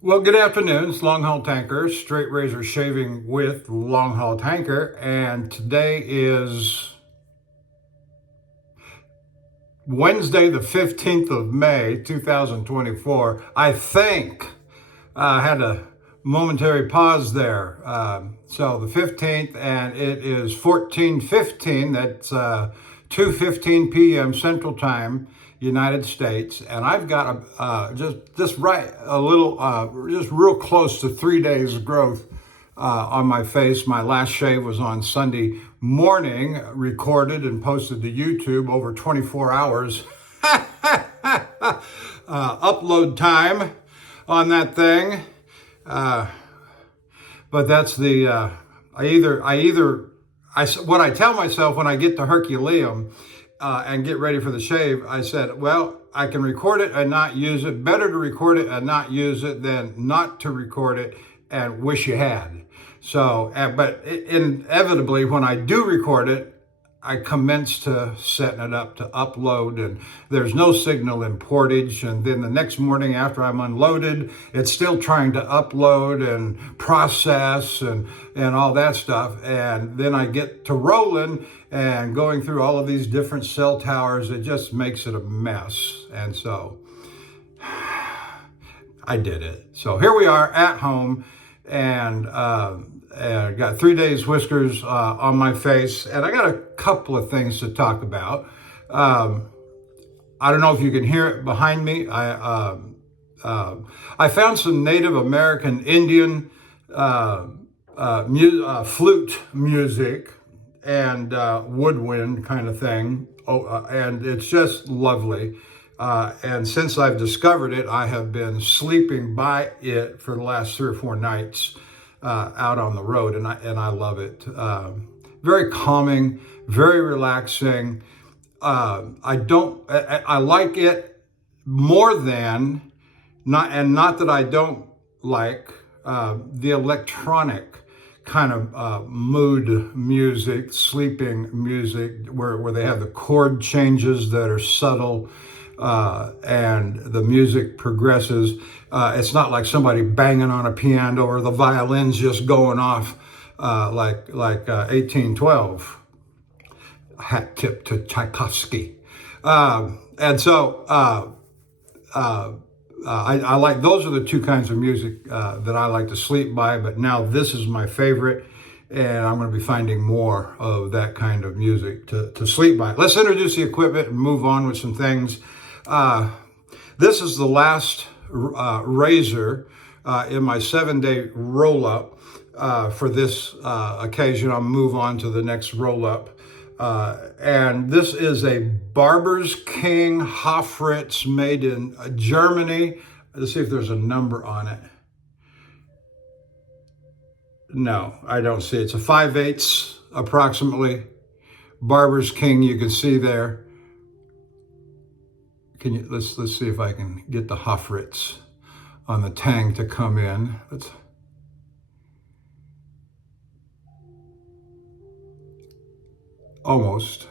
Well, good afternoon. It's Longhaultanker, straight razor shaving with Longhaultanker, and today is Wednesday, the 15th of May, 2024. I think I had a momentary pause there. So the 15th, and it is 14:15. That's 2:15 p.m. Central Time, United States, and I've got just real close to 3 days growth on my face. My last shave was on Sunday morning, recorded and posted to YouTube over 24 hours. Upload time on that thing. But that's the what I tell myself when I get to Herculeum and get ready for the shave. I said, well, I can record it and not use it. Better to record it and not use it than not to record it and wish you had. So, but inevitably, when I do record it, I commence to setting it up to upload, and there's no signal in portage. And then the next morning after I'm unloaded, it's still trying to upload and process and all that stuff. And then I get to rolling and going through all of these different cell towers. It just makes it a mess. And so I did it. So here we are at home, and got 3 days whiskers on my face, and I got a couple of things to talk about. I don't know if you can hear it behind me. I found some Native American Indian flute music and woodwind kind of thing, and it's just lovely. And since I've discovered it, I have been sleeping by it for the last 3 or 4 nights out on the road, and I love it. Very calming, very relaxing. I like it more than not that I don't like the electronic kind of mood music, sleeping music, where they have the chord changes that are subtle. And the music progresses. It's not like somebody banging on a piano or the violins just going off like 1812. Hat tip to Tchaikovsky. And so I like, those are the two kinds of music that I like to sleep by, but now this is my favorite, and I'm going to be finding more of that kind of music to sleep by. Let's introduce the equipment and move on with some things. This is the last razor in my 7-day roll-up for this occasion. I'll move on to the next roll-up. And this is a Barber's King Hofritz made in Germany. Let's see if there's a number on it. No, I don't see it. It's a 5/8 approximately. Barber's King, you can see there. Let's see if I can get the Hofritz on the tang to come in. Almost.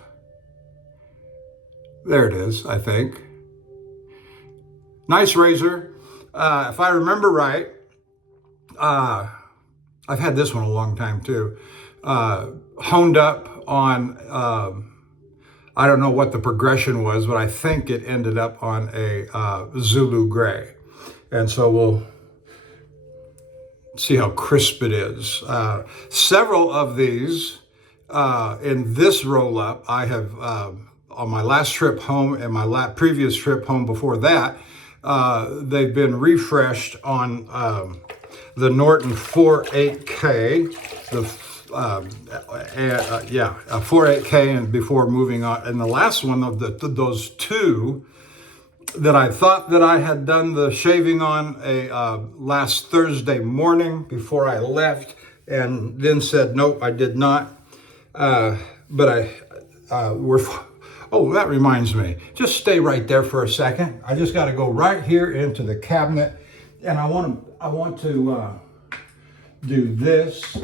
There it is, I think. Nice razor. If I remember right, I've had this one a long time too. Honed up on, I don't know what the progression was, but I think it ended up on a Zulu gray. And so we'll see how crisp it is. Several of these in this roll-up, I have, on my last trip home and my previous trip home before that, they've been refreshed on the Norton 48K, a 48K, and before moving on. And the last one of those two that I thought that I had done the shaving on last Thursday morning before I left, and then said, nope, I did not. But oh, that reminds me, just stay right there for a second. I just got to go right here into the cabinet, and I want to do this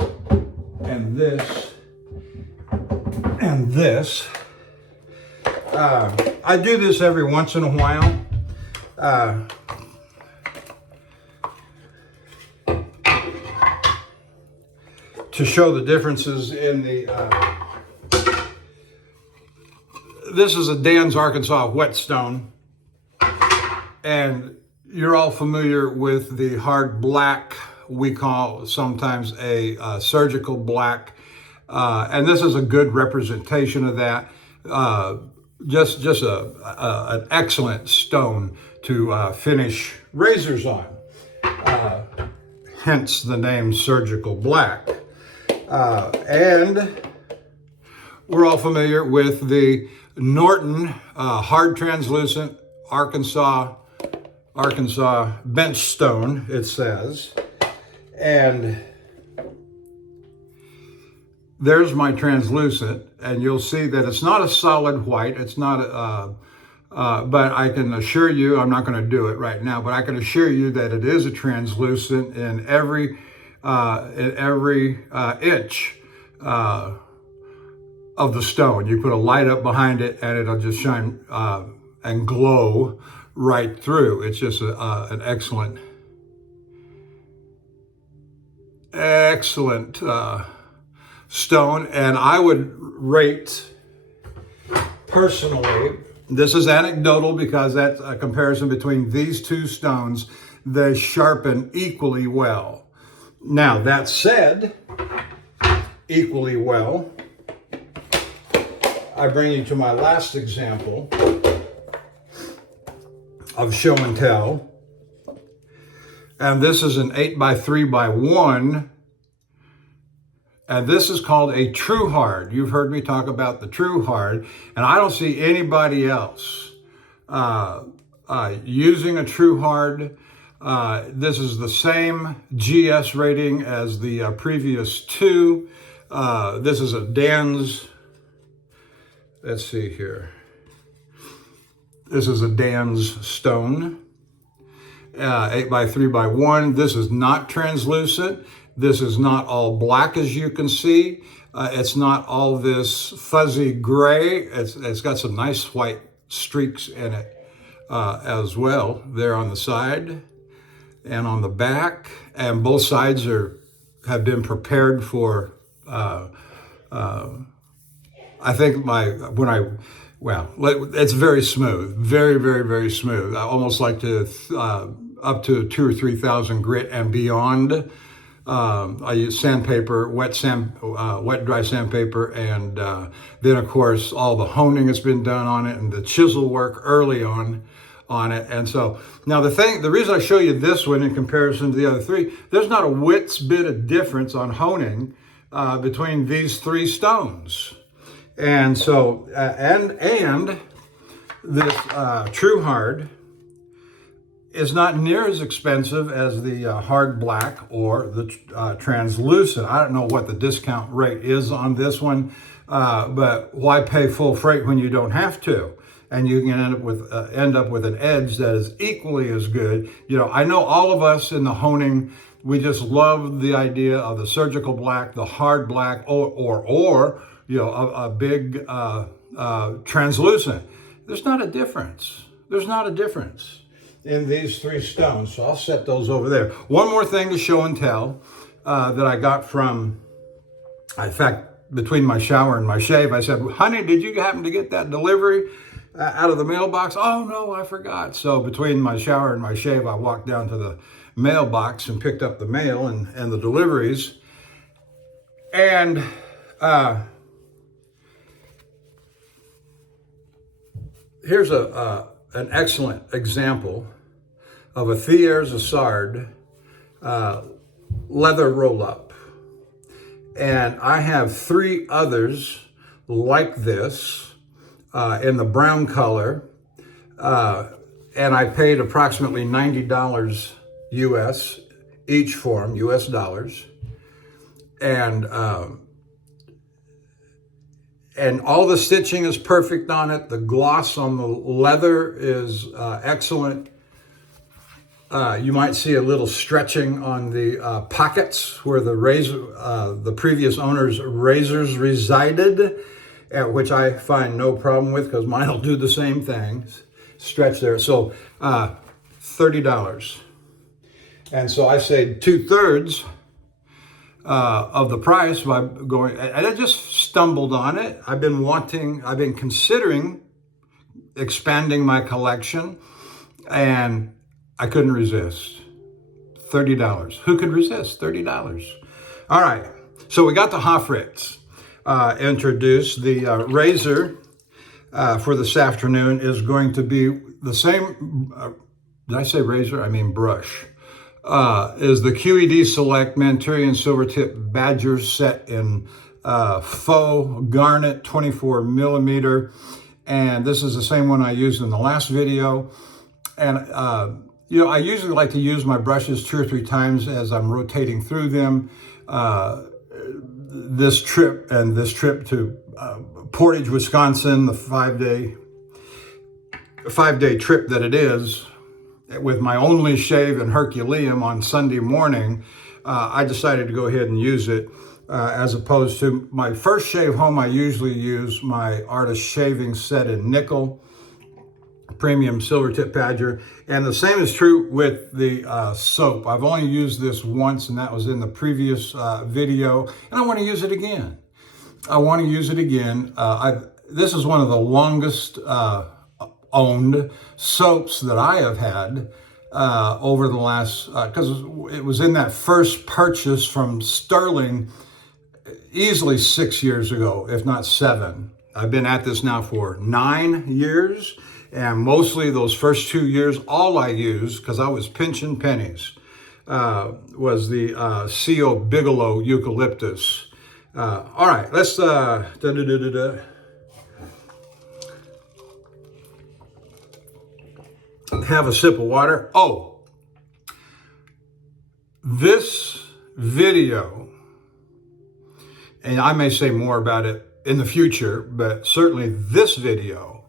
and this and this. I do this every once in a while. to show the differences in the, this is a Dan's Arkansas whetstone, and you're all familiar with the hard black, we call sometimes a surgical black, and this is a good representation of that. Just an excellent stone to finish razors on, hence the name surgical black. And we're all familiar with the Norton hard translucent Arkansas bench stone, it says. And there's my translucent, and you'll see that it's not a solid white. It's not, but I can assure you, I'm not going to do it right now, but I can assure you that it is a translucent in every inch of the stone. You put a light up behind it, and it'll just shine and glow right through. It's just an excellent stone, and I would rate personally, this is anecdotal because that's a comparison between these two stones, they sharpen equally well. Now, that said, equally well, I bring you to my last example of show and tell, and this is an 8x3x1. And this is called a true hard. You've heard me talk about the true hard, and I don't see anybody else using a true hard. This is the same GS rating as the previous two. This is a Dan's, let's see here. This is a Dan's stone, 8x3x1. This is not translucent. This is not all black, as you can see. It's not all this fuzzy gray. It's got some nice white streaks in it as well, there on the side and on the back. And both sides have been prepared for, I think it's very smooth, very, very, very smooth. I almost like to, up to 2,000 or 3,000 grit and beyond. I use sandpaper, wet dry sandpaper, and then of course all the honing has been done on it and the chisel work early on it. And so now the reason I show you this one in comparison to the other three, there's not a whit's bit of difference on honing between these three stones. And so and this true hard is not near as expensive as the hard black or the translucent. I don't know what the discount rate is on this one, but why pay full freight when you don't have to? And you can end up with an edge that is equally as good. You know, I know all of us in the honing, we just love the idea of the surgical black, the hard black, or you know, a big translucent. There's not a difference. There's not a difference in these three stones. So I'll set those over there. One more thing to show and tell that I got from, in fact, between my shower and my shave, I said, honey, did you happen to get that delivery out of the mailbox? Oh no, I forgot. So between my shower and my shave, I walked down to the mailbox and picked up the mail and the deliveries. And here's an excellent example of a Thiers-Assard leather roll-up. And I have three others like this in the brown color. And I paid approximately $90 US each for them, US dollars. And all the stitching is perfect on it. The gloss on the leather is excellent. You might see a little stretching on the pockets where the previous owner's razors resided, which I find no problem with because mine will do the same thing, stretch there. So $30. And so I saved 2/3 of the price by going, and I just stumbled on it. I've been considering expanding my collection, and I couldn't resist. $30. Who could resist $30? All right, so we got the Hofritz introduced. The razor for this afternoon is going to be the same, did I say razor? I mean brush. Is the QED Select Manchurian Silver Tip Badger set in faux garnet 24 millimeter. And this is the same one I used in the last video. And, I usually like to use my brushes 2 or 3 times as I'm rotating through them. This trip to Portage, Wisconsin, the 5-day trip that it is, with my only shave and Herculeum on Sunday morning, I decided to go ahead and use it as opposed to my first shave home. I usually use my Artist Shaving set in nickel, premium silver tip badger. And the same is true with the soap. I've only used this once, and that was in the previous video, and I want to use it again. This is one of the longest owned soaps that I have had over the last, because it was in that first purchase from Sterling easily 6 years ago, if not 7. I've been at this now for 9 years, and mostly those first 2 years, all I used, because I was pinching pennies, was the C.O. Bigelow Eucalyptus. All right, let's have a sip of water. Oh, this video, and I may say more about it in the future, but certainly this video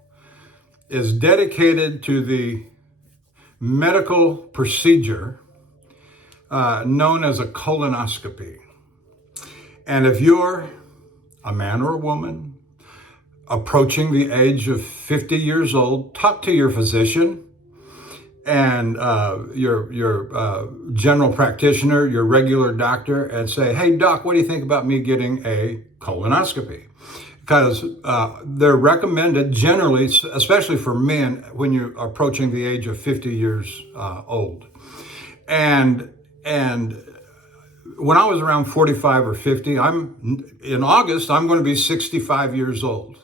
is dedicated to the medical procedure known as a colonoscopy. And if you're a man or a woman approaching the age of 50 years old, talk to your physician and your general practitioner, your regular doctor, and say, hey, doc, what do you think about me getting a colonoscopy? Because they're recommended generally, especially for men, when you're approaching the age of 50 years old. And when I was around 45 or 50, in August, I'm going to be 65 years old.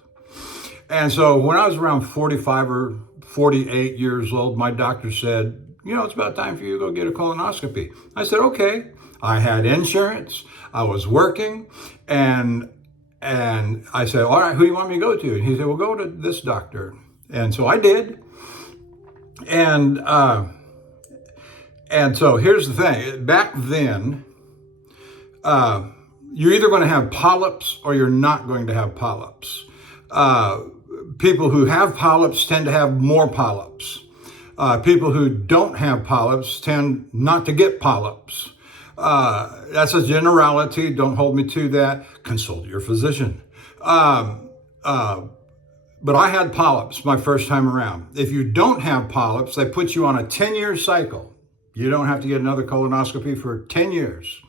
And so when I was around 45 or 48 years old, my doctor said, it's about time for you to go get a colonoscopy. I said, okay. I had insurance, I was working, and I said, all right, who do you want me to go to? And he said, well, go to this doctor. And so I did. And so here's the thing. Back then, you're either going to have polyps or you're not going to have polyps. People who have polyps tend to have more polyps. People who don't have polyps tend not to get polyps. That's a generality. Don't hold me to that. Consult your physician. But I had polyps my first time around. If you don't have polyps, they put you on a 10-year cycle. You don't have to get another colonoscopy for 10 years.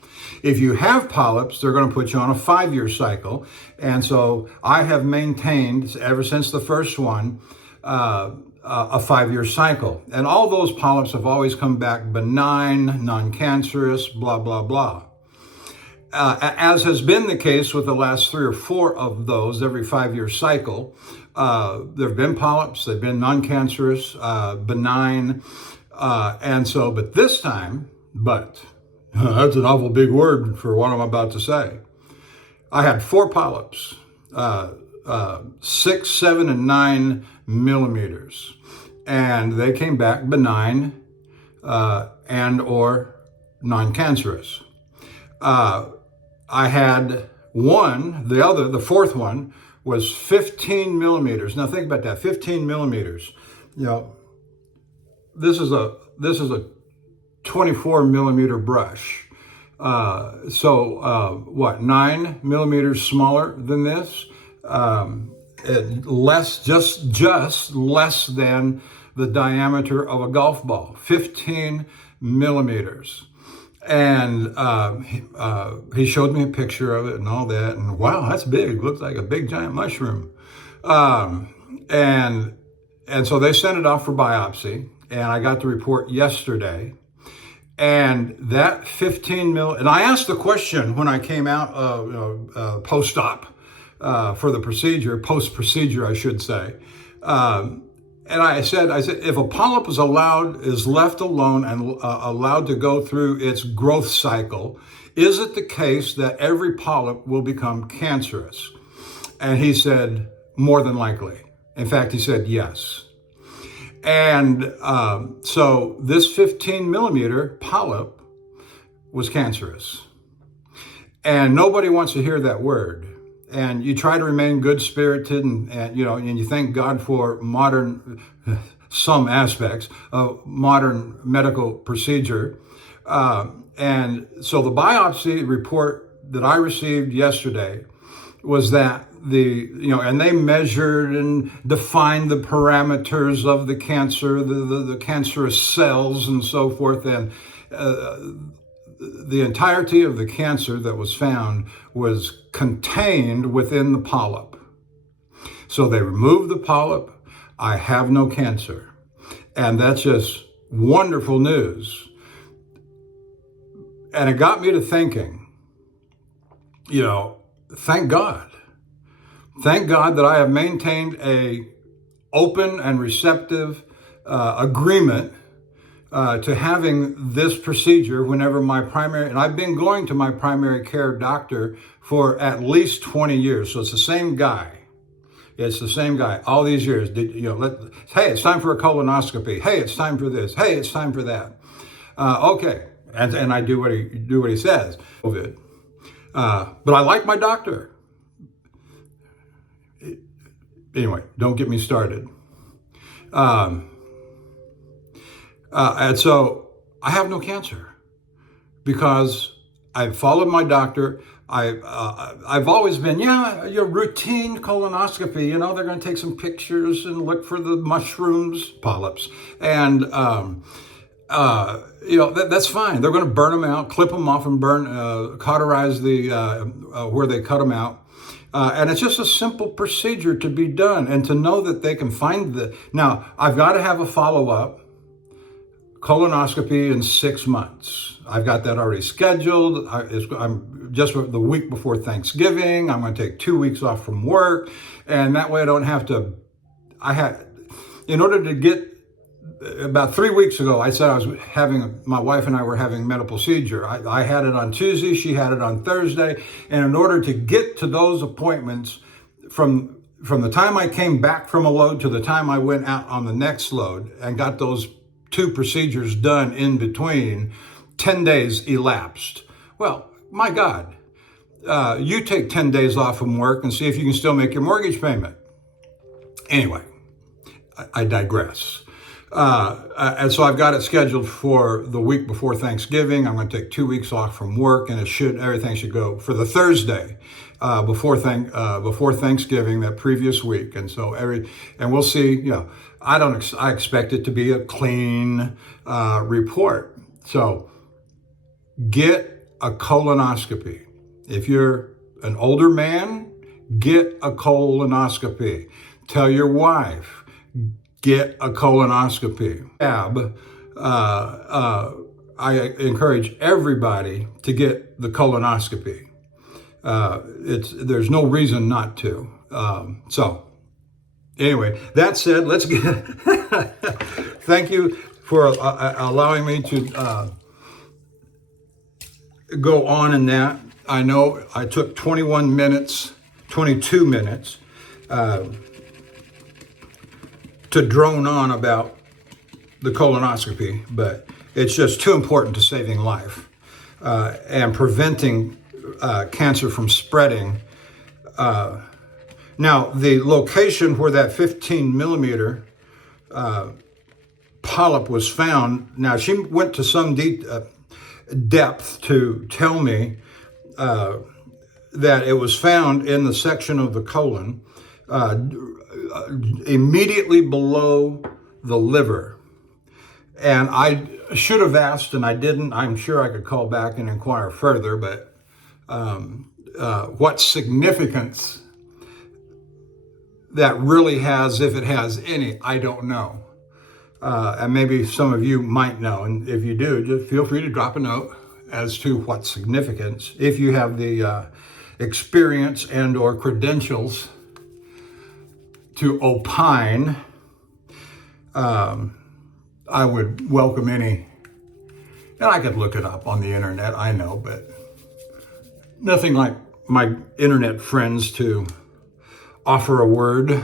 If you have polyps, they're going to put you on a 5-year cycle. And so I have maintained, ever since the first one, a 5-year cycle. And all those polyps have always come back benign, non-cancerous, blah, blah, blah. As has been the case with the last 3 or 4 of those, every 5-year cycle, there have been polyps, they've been non-cancerous, benign. But this time, that's an awful big word for what I'm about to say. I had 4 polyps, 6, 7, and 9 millimeters. And they came back benign and or non-cancerous. I had one, the 4th one was 15 millimeters. Now think about that, 15 millimeters. This is a 24 millimeter brush. 9 millimeters smaller than this? Just less than the diameter of a golf ball, 15 millimeters. And he showed me a picture of it and all that. And wow, that's big. It looks like a big giant mushroom. And so they sent it off for biopsy. And I got the report yesterday. And that 15 mil, and I asked the question when I came out post-op for the procedure, post-procedure, I should say. And I said, if a polyp is left alone and allowed to go through its growth cycle, is it the case that every polyp will become cancerous? And he said, more than likely. In fact, he said yes. And so this 15 millimeter polyp was cancerous. And nobody wants to hear that word. And you try to remain good-spirited and you thank God for some aspects of modern medical procedure. And so the biopsy report that I received yesterday was that and they measured and defined the parameters of the cancer, the cancerous cells and so forth. And the entirety of the cancer that was found was contained within the polyp. So they removed the polyp. I have no cancer. And that's just wonderful news. And it got me to thinking, thank God. Thank God that I have maintained a open and receptive agreement to having this procedure whenever and I've been going to my primary care doctor for at least 20 years. So it's the same guy. It's the same guy all these years. Hey, it's time for a colonoscopy. Hey, it's time for this. Hey, it's time for that. Okay. And I do what he says. COVID. But I like my doctor. Anyway, don't get me started. And so I have no cancer because I've followed my doctor. I've always been, your routine colonoscopy, they're going to take some pictures and look for the mushrooms, polyps. And, that's fine. They're going to burn them out, clip them off and cauterize where they cut them out. And it's just a simple procedure to be done and to know that they can find now I've got to have a follow-up colonoscopy in 6 months. I've got that already scheduled. I'm just the week before Thanksgiving. I'm going to take 2 weeks off from work. And that way I don't have to, in order to get, about 3 weeks ago, I said my wife and I were having a medical procedure. I had it on Tuesday, she had it on Thursday. And in order to get to those appointments from the time I came back from a load to the time I went out on the next load and got those 2 procedures done in between, 10 days elapsed. Well, my God, you take 10 days off from work and see if you can still make your mortgage payment. Anyway, I digress. And so I've got it scheduled for the week before Thanksgiving. I'm going to take 2 weeks off from work, and everything should go for the Thursday before Thanksgiving, that previous week. And so and we'll see. I expect it to be a clean report. So get a colonoscopy. If you're an older man, get a colonoscopy. Tell your wife, get a colonoscopy. I encourage everybody to get the colonoscopy. There's no reason not to. So anyway, that said, let's get. Thank you for allowing me to go on in that. I know I took 22 minutes to drone on about the colonoscopy, but it's just too important to saving life and preventing cancer from spreading. Now, the location where that 15 millimeter polyp was found, now she went to some depth to tell me that it was found in the section of the colon immediately below the liver. And should have asked and I didn't. I'm sure I could call back and inquire further, but what significance that really has, if it has any, I don't know. And maybe some of you might know. And if you do, just feel free to drop a note as to what significance, if you have the experience and or credentials to opine. I would welcome any, and I could look it up on the internet, I know, but nothing like my internet friends to offer a word.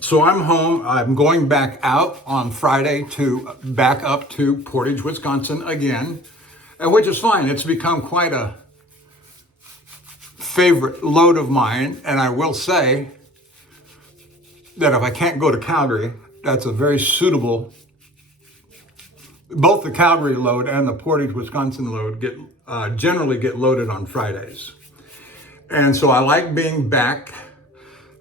So I'm home. I'm going back out on Friday to back up to Portage, Wisconsin again, which is fine. It's become quite a favorite load of mine. And I will say that if I can't go to Calgary, that's a very suitable, both the Calgary load and the Portage, Wisconsin load generally get loaded on Fridays. And so I like being back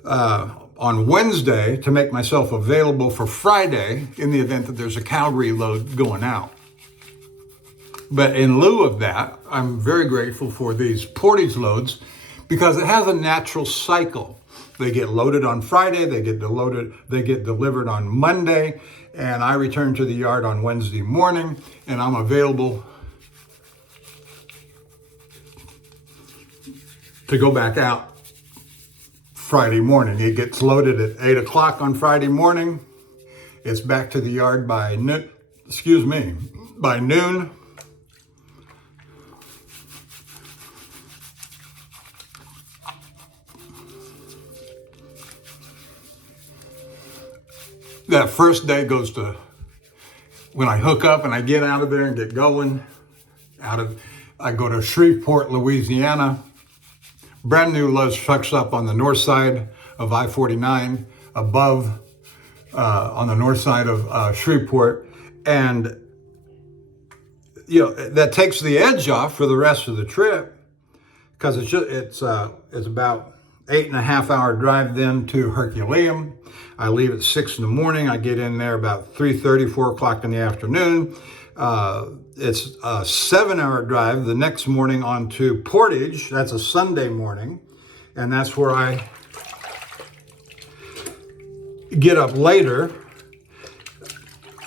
on Wednesday to make myself available for Friday in the event that there's a Calgary load going out. But in lieu of that, I'm very grateful for these Portage loads because it has a natural cycle. They get loaded on Friday, they get delivered on Monday, and I return to the yard on Wednesday morning, and I'm available to go back out Friday morning. It gets loaded at 8 o'clock on Friday morning. It's back to the yard by noon. That first day goes to when I hook up and I get out of there and get going. I go to Shreveport, Louisiana. Brand new load trucks up on the north side of I-49, above on the north side of Shreveport, and that takes the edge off for the rest of the trip because it's about 8.5 hour drive then to Herculaneum. I leave at 6 in the morning. I get in there about 3:30, 4 o'clock in the afternoon. It's a 7-hour drive the next morning on to Portage. That's a Sunday morning. And that's where I get up later.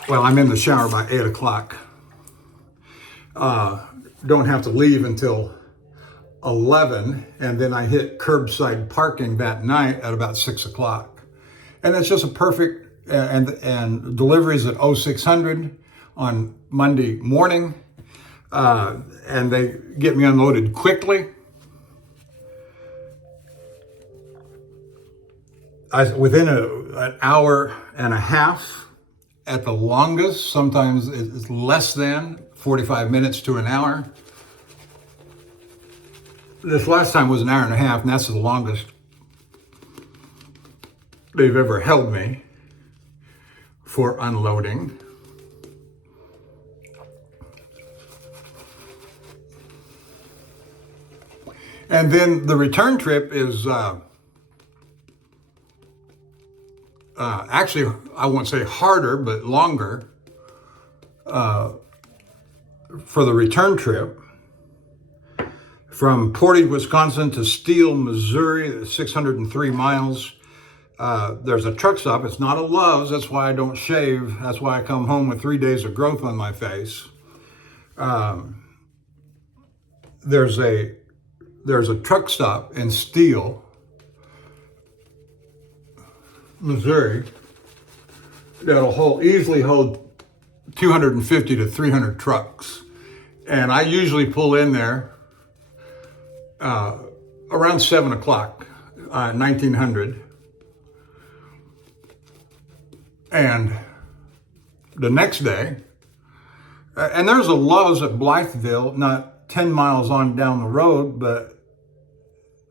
Well, I'm in the shower by 8 o'clock. Don't have to leave until 11. And then I hit curbside parking that night at about 6 o'clock. And it's just a perfect, and deliveries at 0600 on Monday morning, and they get me unloaded quickly. Within an hour and a half at the longest, sometimes it's less than 45 minutes to an hour. This last time was an hour and a half, and that's the longest they've ever held me for unloading. And then the return trip is actually, I won't say harder, but longer for the return trip. From Portage, Wisconsin to Steele, Missouri, 603 miles. There's a truck stop. It's not a Love's. That's why I don't shave. That's why I come home with 3 days of growth on my face. There's a truck stop in Steele, Missouri, that'll easily hold 250 to 300 trucks. And I usually pull in there around 7 o'clock, 1900. And the next day, and there's a Love's at Blytheville, not 10 miles on down the road, but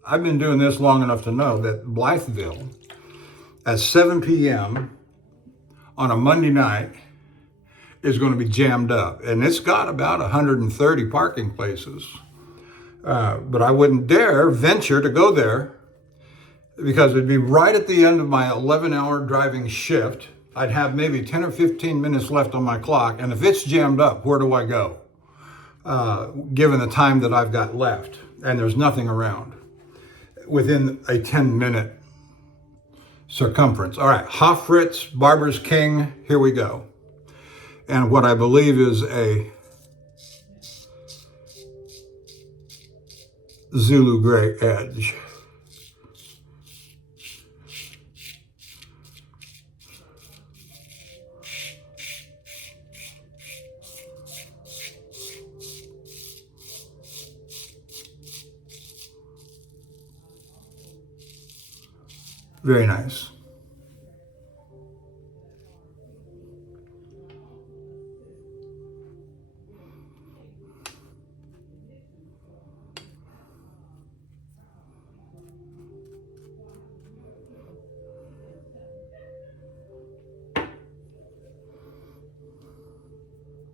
I've been doing this long enough to know that Blytheville at 7 p.m. on a Monday night is going to be jammed up. And it's got about 130 parking places. But I wouldn't dare venture to go there because it'd be right at the end of my 11-hour driving shift. I'd have maybe 10 or 15 minutes left on my clock. And if it's jammed up, where do I go? Given the time that I've got left, and there's nothing around within a 10-minute circumference. All right, Hoffritz, Barber's King, here we go. And what I believe is a Zulu Gray edge. Very nice.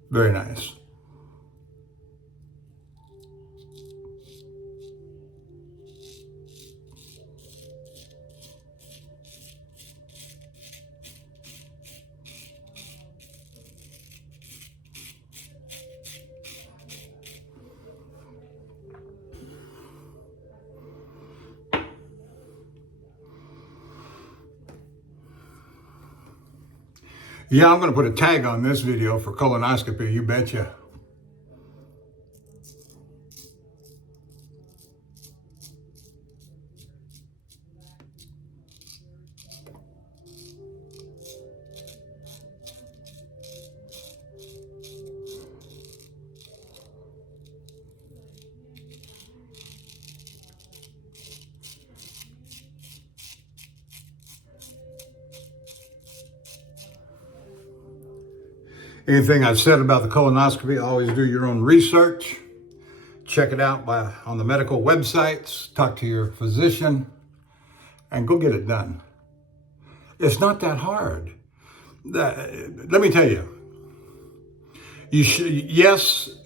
Very nice. Yeah, I'm going to put a tag on this video for colonoscopy, you betcha. Anything I've said about the colonoscopy, always do your own research. Check it out on the medical websites. Talk to your physician and go get it done. It's not that hard. Let me tell you, you've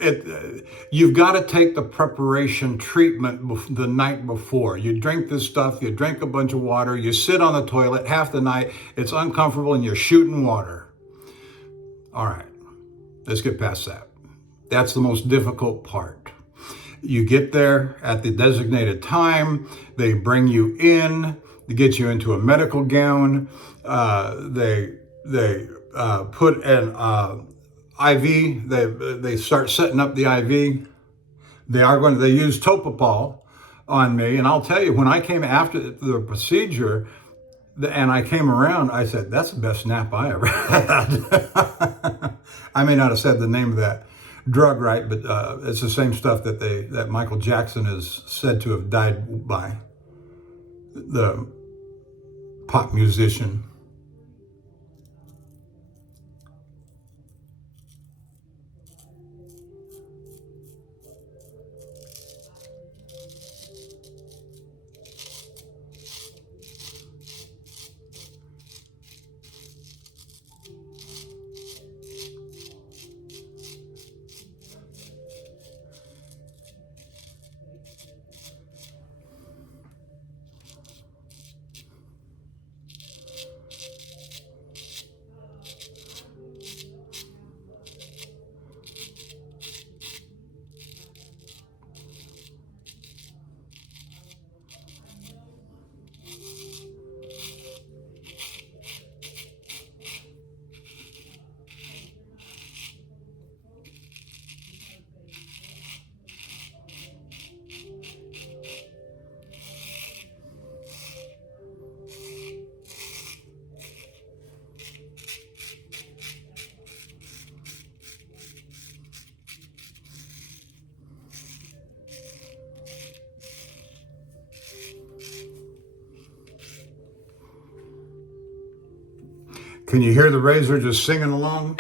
got to take the preparation treatment the night before. You drink this stuff, you drink a bunch of water, you sit on the toilet half the night, it's uncomfortable and you're shooting water. All right, let's get past that. That's the most difficult part. You get there at the designated time, they bring you in, they get you into a medical gown, they put an IV, they start setting up the IV. They use Topopol on me, and I'll tell you, when I came after the procedure, and I came around, I said, that's the best nap I ever had. I may not have said the name of that drug right, but it's the same stuff that Michael Jackson is said to have died by, the pop musician. Can you hear the razor just singing along?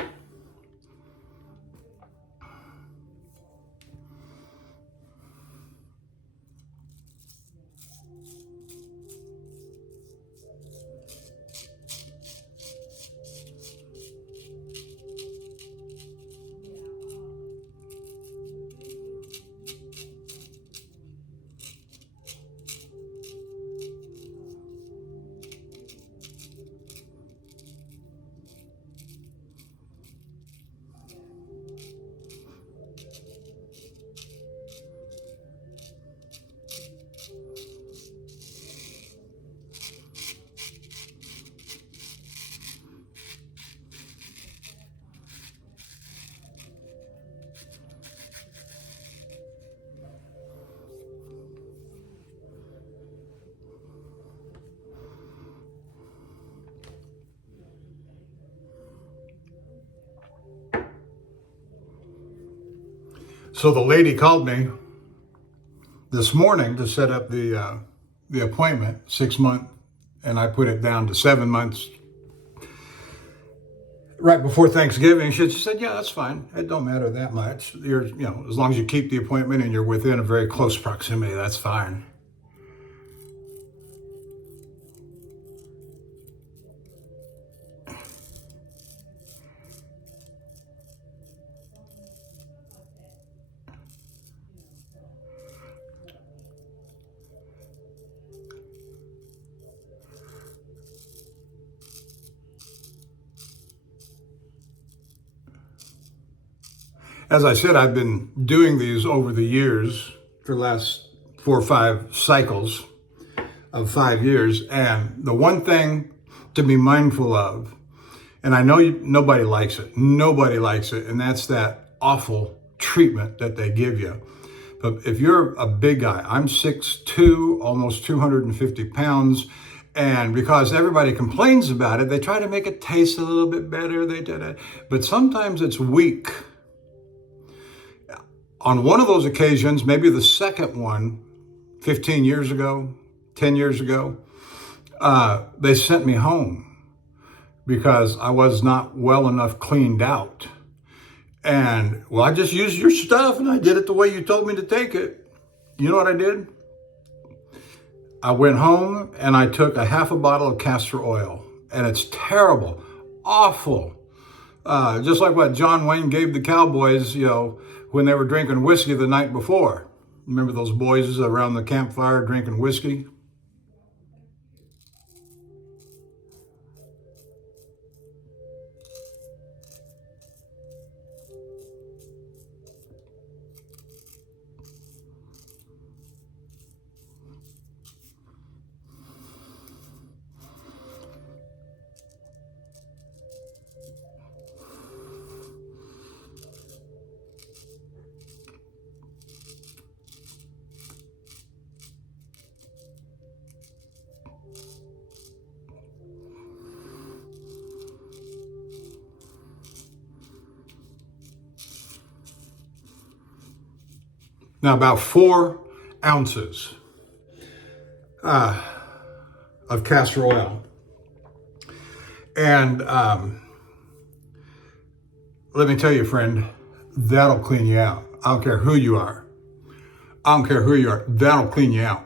So the lady called me this morning to set up the appointment, 6 month, and I put it down to 7 months right before Thanksgiving. She said, yeah, that's fine. It don't matter that much. As long as you keep the appointment and you're within a very close proximity, that's fine. As I said, I've been doing these over the years for the last 4 or 5 cycles of 5 years. And the one thing to be mindful of, and I know nobody likes it, and that's that awful treatment that they give you. But if you're a big guy, I'm 6'2", almost 250 pounds, and because everybody complains about it, they try to make it taste a little bit better. They did it, but sometimes it's weak. On one of those occasions, maybe the second one, 15 years ago, 10 years ago, they sent me home because I was not well enough cleaned out. And, well, I just used your stuff and I did it the way you told me to take it. You know what I did? I went home and I took a half a bottle of castor oil. And it's terrible, awful. Just like what John Wayne gave the cowboys, when they were drinking whiskey the night before. Remember those boys around the campfire drinking whiskey? Now, about 4 ounces of castor oil. And let me tell you, friend, that'll clean you out. I don't care who you are. That'll clean you out.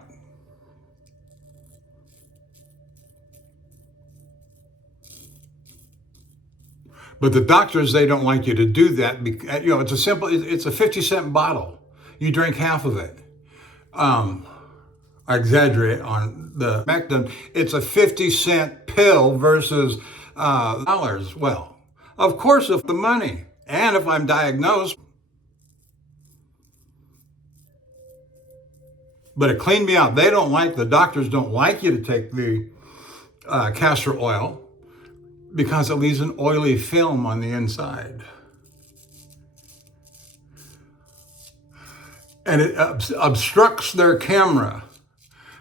But the doctors, they don't like you to do that. It's a 50-cent bottle. You drink half of it. I exaggerate on the Mectin. It's a 50-cent pill versus dollars. Well, of course, if the money, and if I'm diagnosed, but it cleaned me out. The doctors don't like you to take the castor oil because it leaves an oily film on the inside. And it obstructs their camera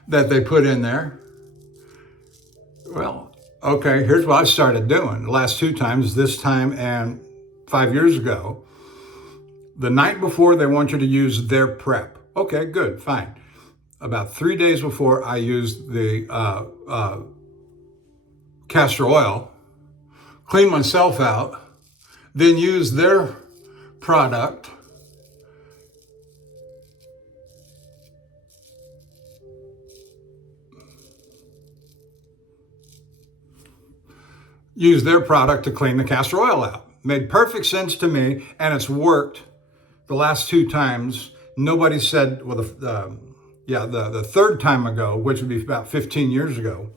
that they put in there. Well, okay, here's what I started doing. The last 2 times, this time and 5 years ago. The night before, they want you to use their prep. Okay, good, fine. About 3 days before, I used the castor oil, cleaned myself out, then used their product. Use their product to clean the castor oil out. Made perfect sense to me, and it's worked the last 2 times. Nobody said, well, the third time ago, which would be about 15 years ago,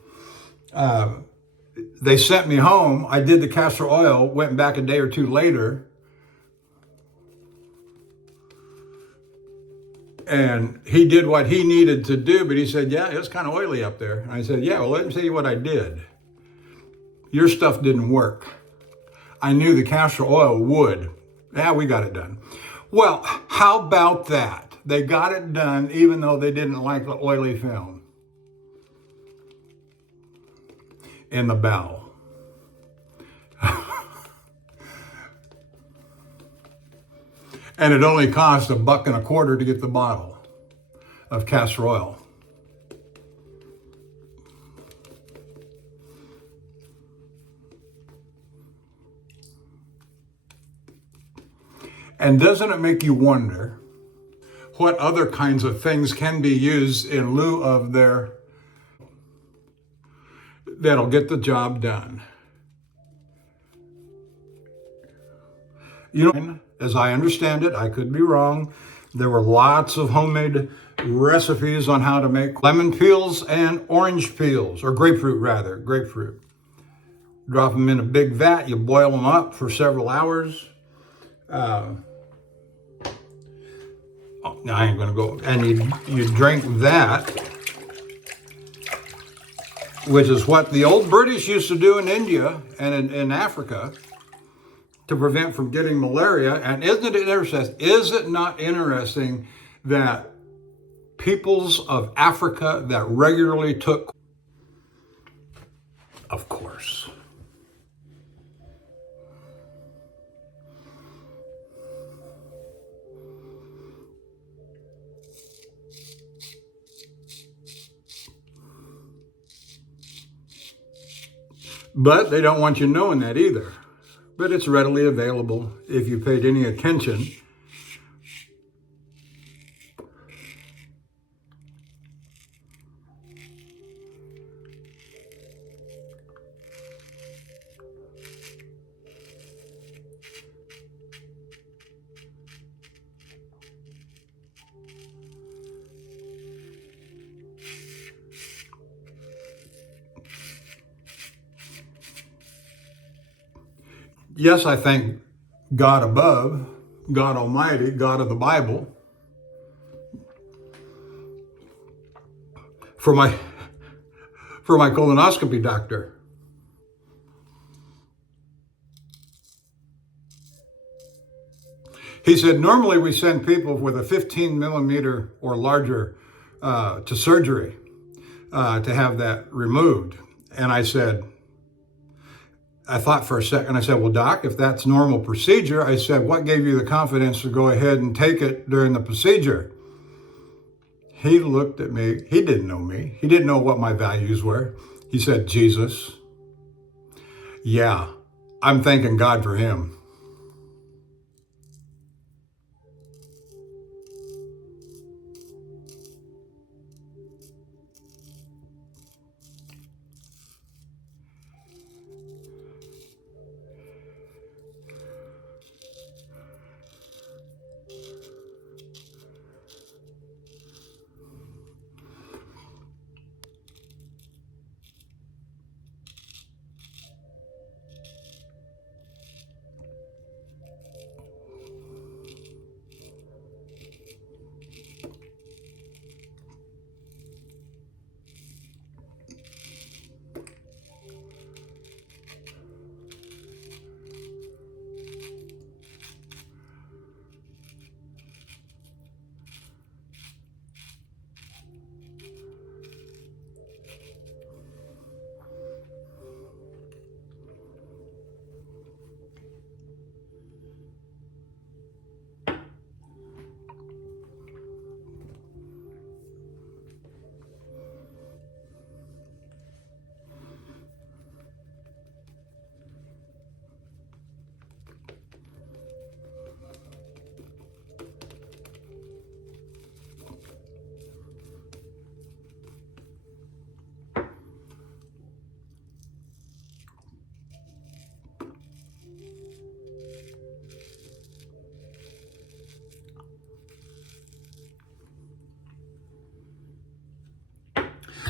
they sent me home. I did the castor oil, went back a day or 2 later, and he did what he needed to do, but he said, yeah, it was kind of oily up there. And I said, yeah, well, let me tell you what I did. Your stuff didn't work. I knew the castor oil would. Yeah, we got it done. Well, how about that? They got it done even though they didn't like the oily film in the bowel. And it only cost $1.25 to get the bottle of castor oil. And doesn't it make you wonder what other kinds of things can be used in lieu of that'll get the job done? You know, as I understand it, I could be wrong, there were lots of homemade recipes on how to make lemon peels and orange peels, or grapefruit. Drop them in a big vat, you boil them up for several hours. I ain't gonna go, and you drink that, which is what the old British used to do in India and in Africa to prevent from getting malaria. And is it not interesting that peoples of Africa that regularly took, of course. But they don't want you knowing that either. But it's readily available if you paid any attention. Yes, I thank God above, God Almighty, God of the Bible, for my colonoscopy doctor. He said, normally we send people with a 15 millimeter or larger to surgery to have that removed. And I thought for a second, I said, well, doc, if that's normal procedure, I said, what gave you the confidence to go ahead and take it during the procedure? He looked at me. He didn't know me. He didn't know what my values were. He said, Jesus. Yeah, I'm thanking God for him.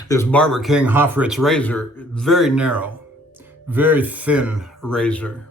This Barber King Hofritz razor, very narrow, very thin razor.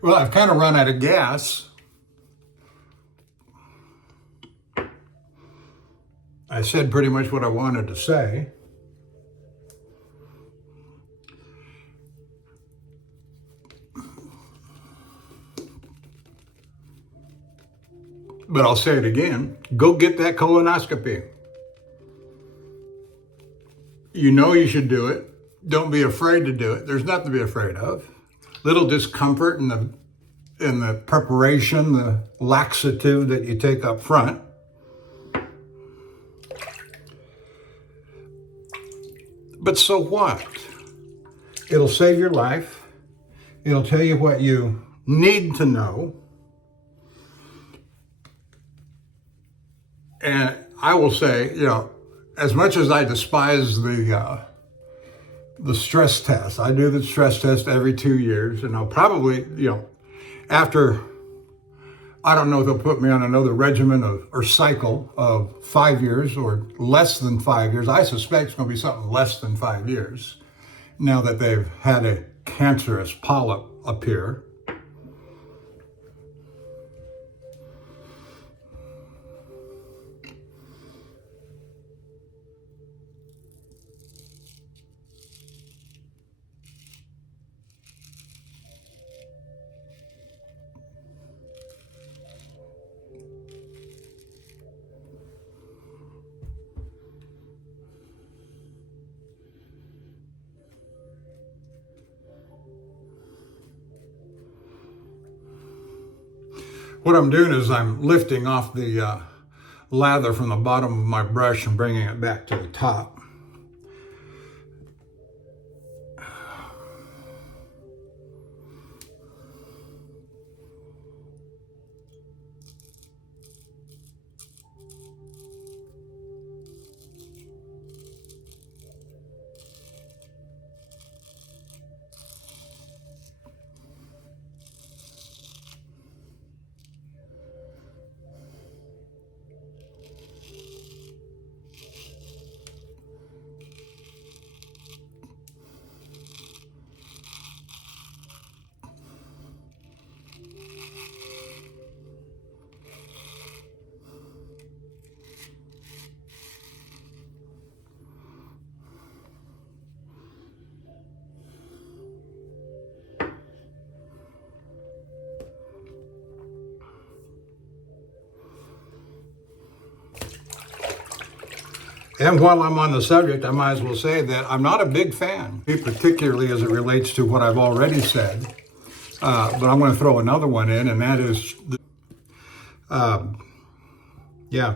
Well, I've kind of run out of gas. I said pretty much what I wanted to say. But I'll say it again. Go get that colonoscopy. You know you should do it. Don't be afraid to do it. There's nothing to be afraid of. Little discomfort in the preparation, the laxative that you take up front. But so what? It'll save your life. It'll tell you what you need to know. And I will say, as much as I despise the stress test, I do the stress test every 2 years, and I'll probably, after, I don't know if they'll put me on another regimen or cycle of 5 years or less than 5 years. I suspect it's going to be something less than 5 years now that they've had a cancerous polyp appear. What I'm doing is I'm lifting off the lather from the bottom of my brush and bringing it back to the top. And while I'm on the subject, I might as well say that I'm not a big fan, particularly as it relates to what I've already said. But I'm going to throw another one in, and that is, yeah.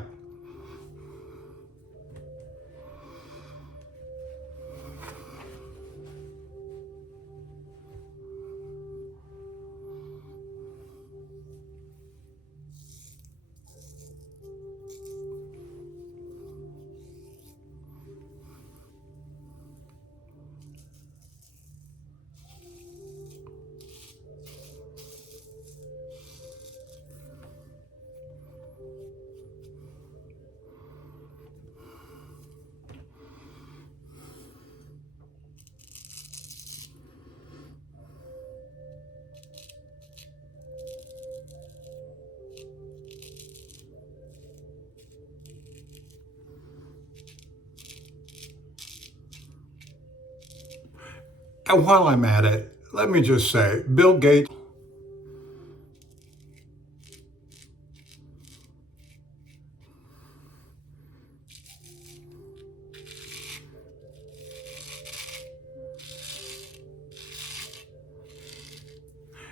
And while I'm at it, let me just say, Bill Gates,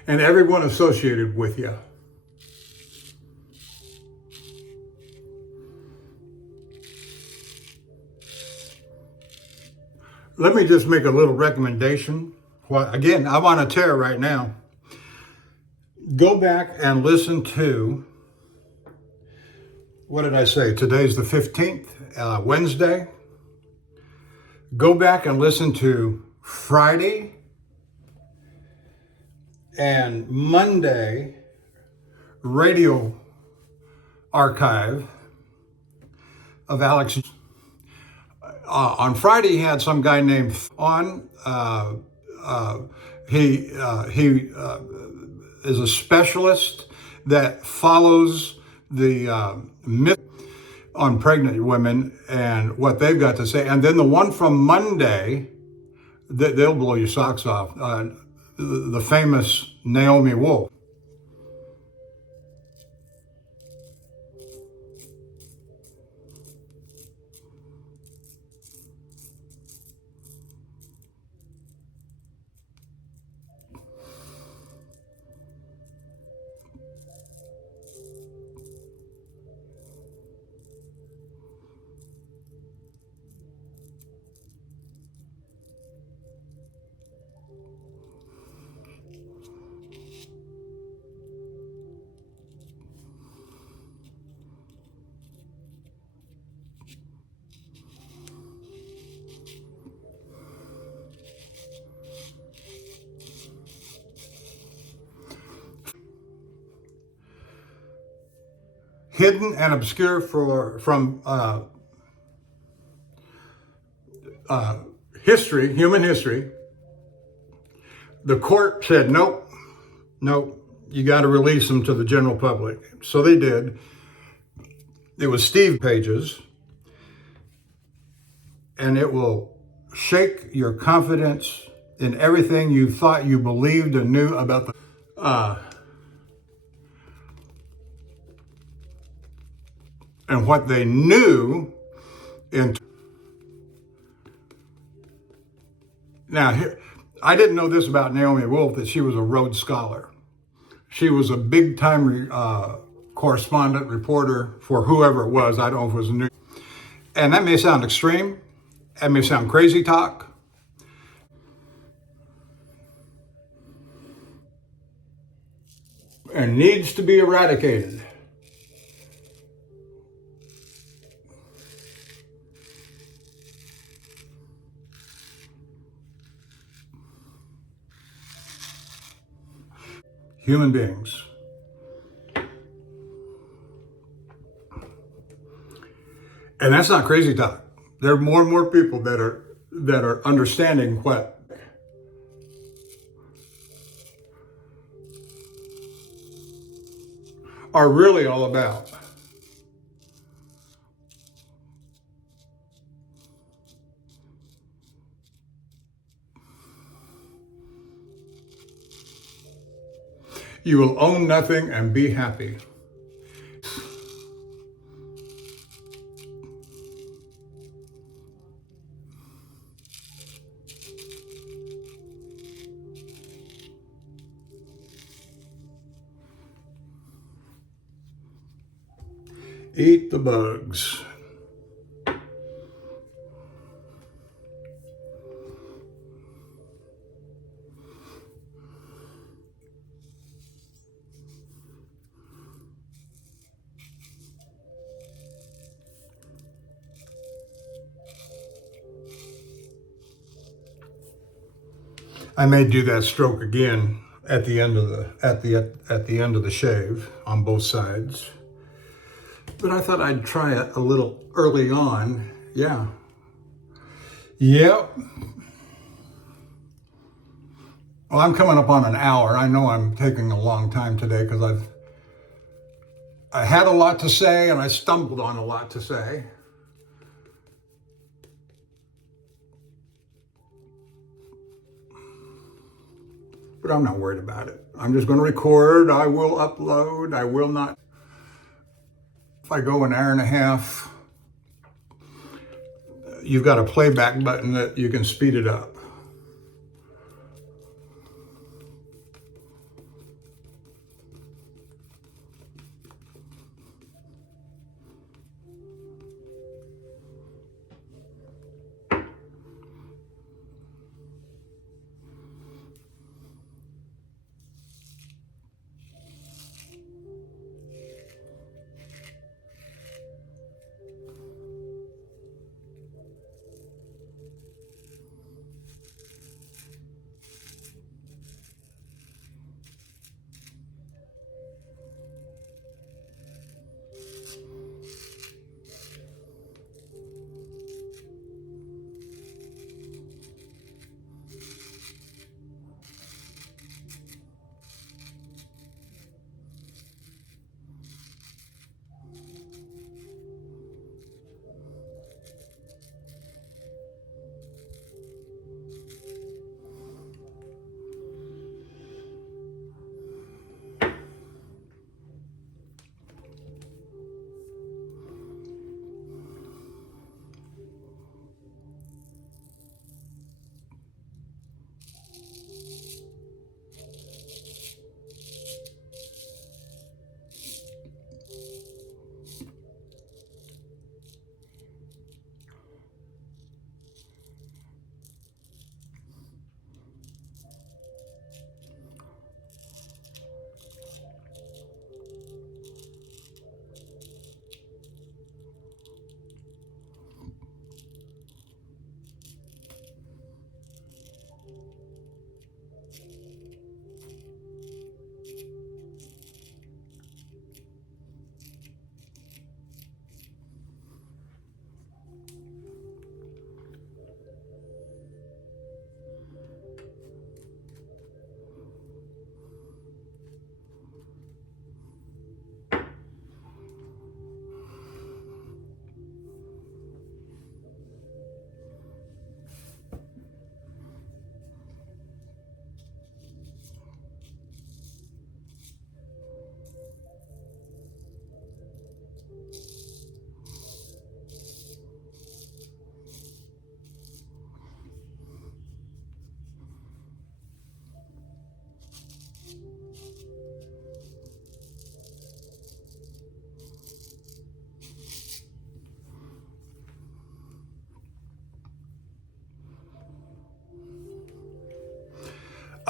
and everyone associated with you. Let me just make a little recommendation. Well, again, I'm on a tear right now. Go back and listen to, what did I say? Today's the 15th, Wednesday. Go back and listen to Friday and Monday radio archive of Alex. On Friday, he had some guy named on. He is a specialist that follows the myth on pregnant women and what they've got to say. And then the one from Monday, they'll blow your socks off. The famous Naomi Wolf. Hidden and obscure from history, human history. The court said, nope, you got to release them to the general public. So they did. It was Steve pages, and it will shake your confidence in everything you thought you believed and knew about the and what they knew in. Now, here, I didn't know this about Naomi Wolf, that she was a Rhodes Scholar. She was a big-time correspondent, reporter for whoever it was. I don't know if it was new. And that may sound extreme. That may sound crazy talk. And needs to be eradicated. Human beings. And that's not crazy talk. There are more and more people that are understanding what are really all about. You will own nothing and be happy. Eat the bugs. I may do that stroke again at the end of the shave on both sides. But I thought I'd try it a little early on. Yeah. Yep. Well, I'm coming up on an hour. I know I'm taking a long time today because I had a lot to say and I stumbled on a lot to say. But I'm not worried about it. I'm just going to record. I will upload. I will not. If I go an hour and a half, you've got a playback button that you can speed it up.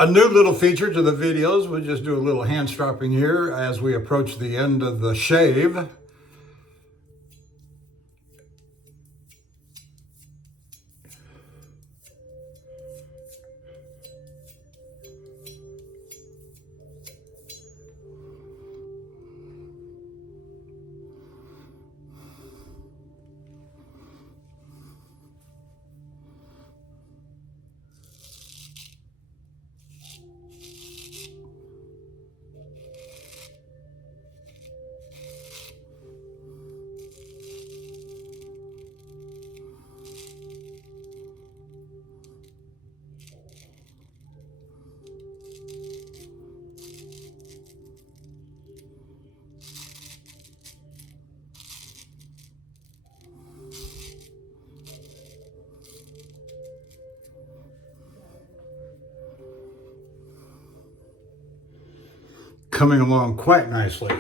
A new little feature to the videos, we'll just do a little hand stropping here as we approach the end of the shave. Coming along quite nicely.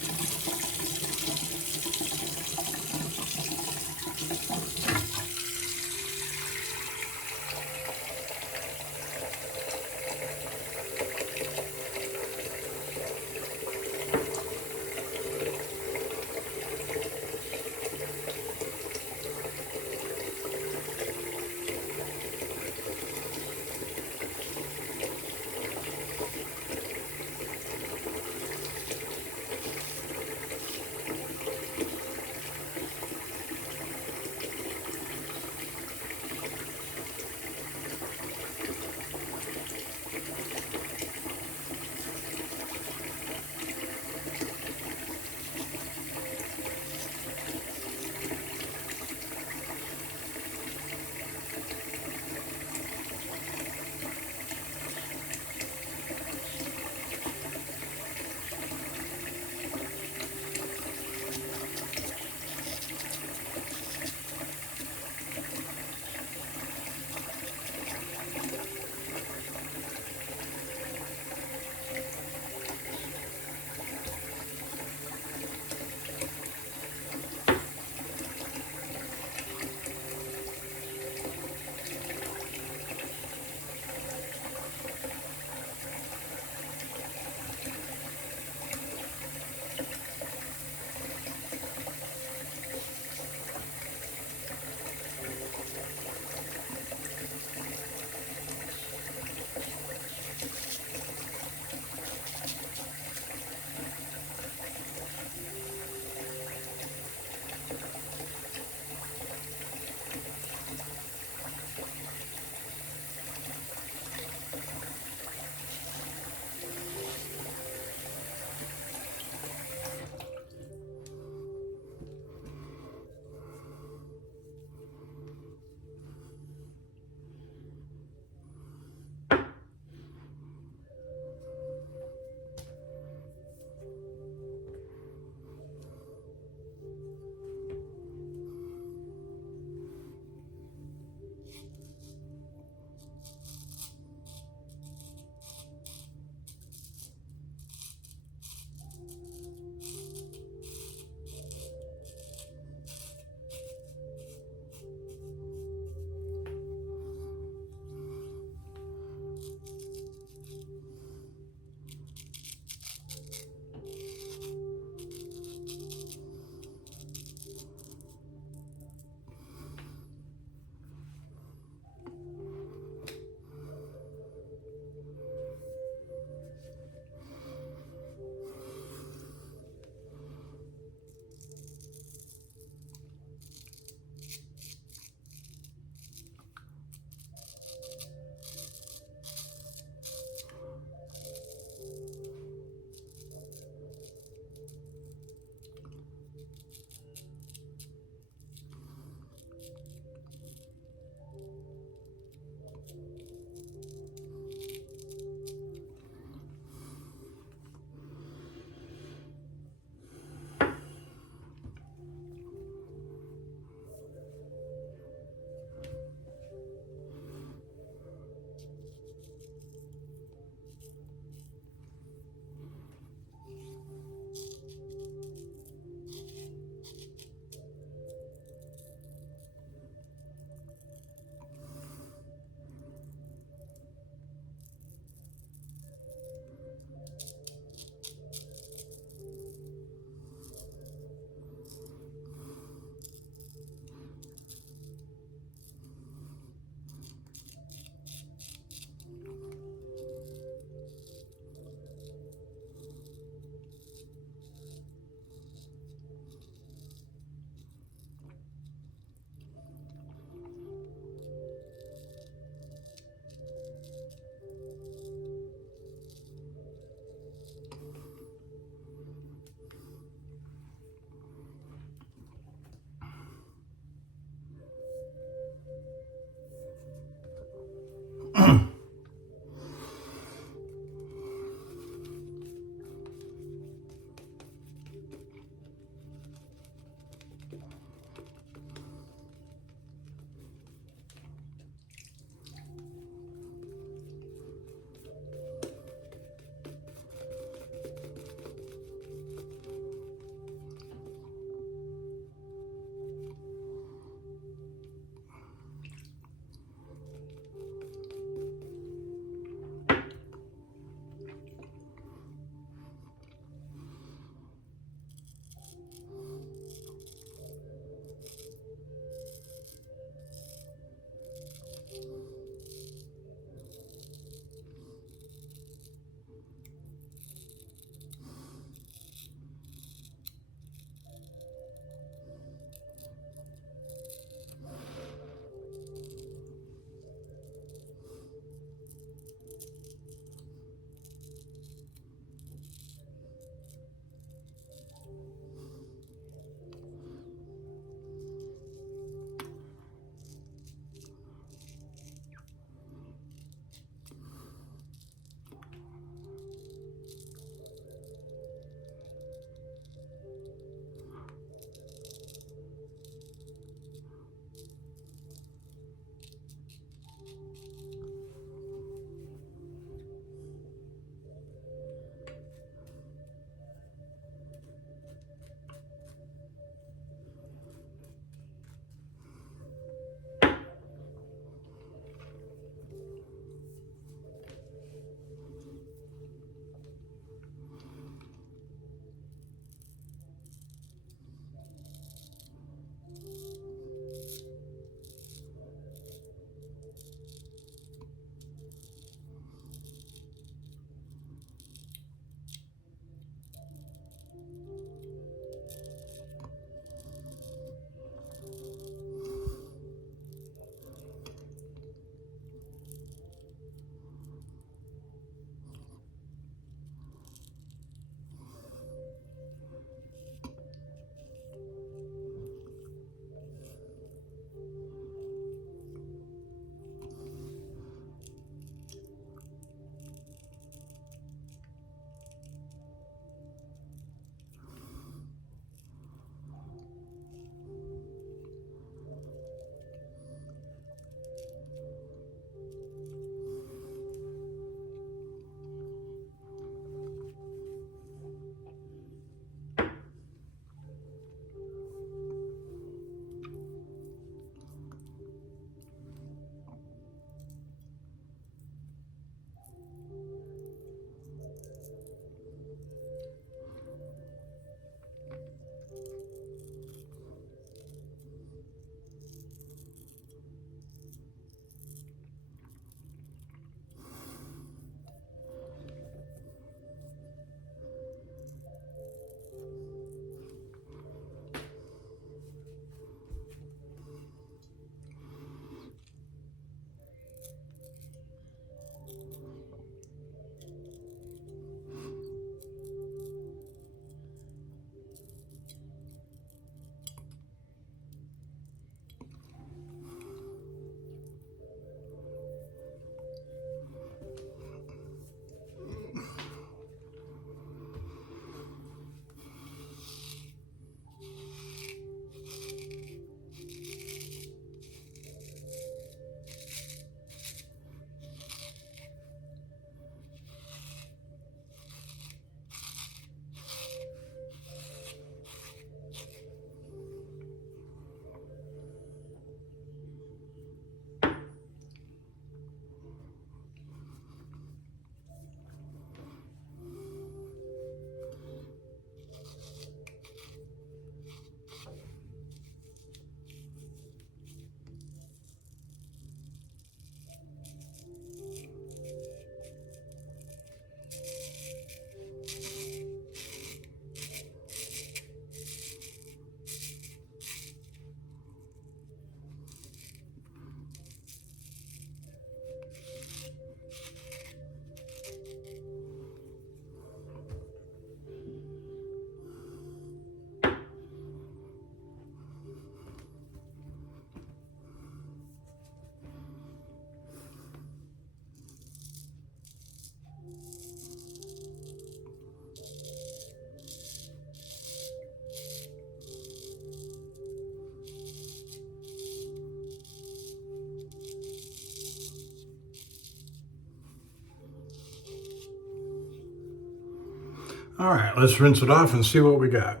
All right, let's rinse it off and see what we got.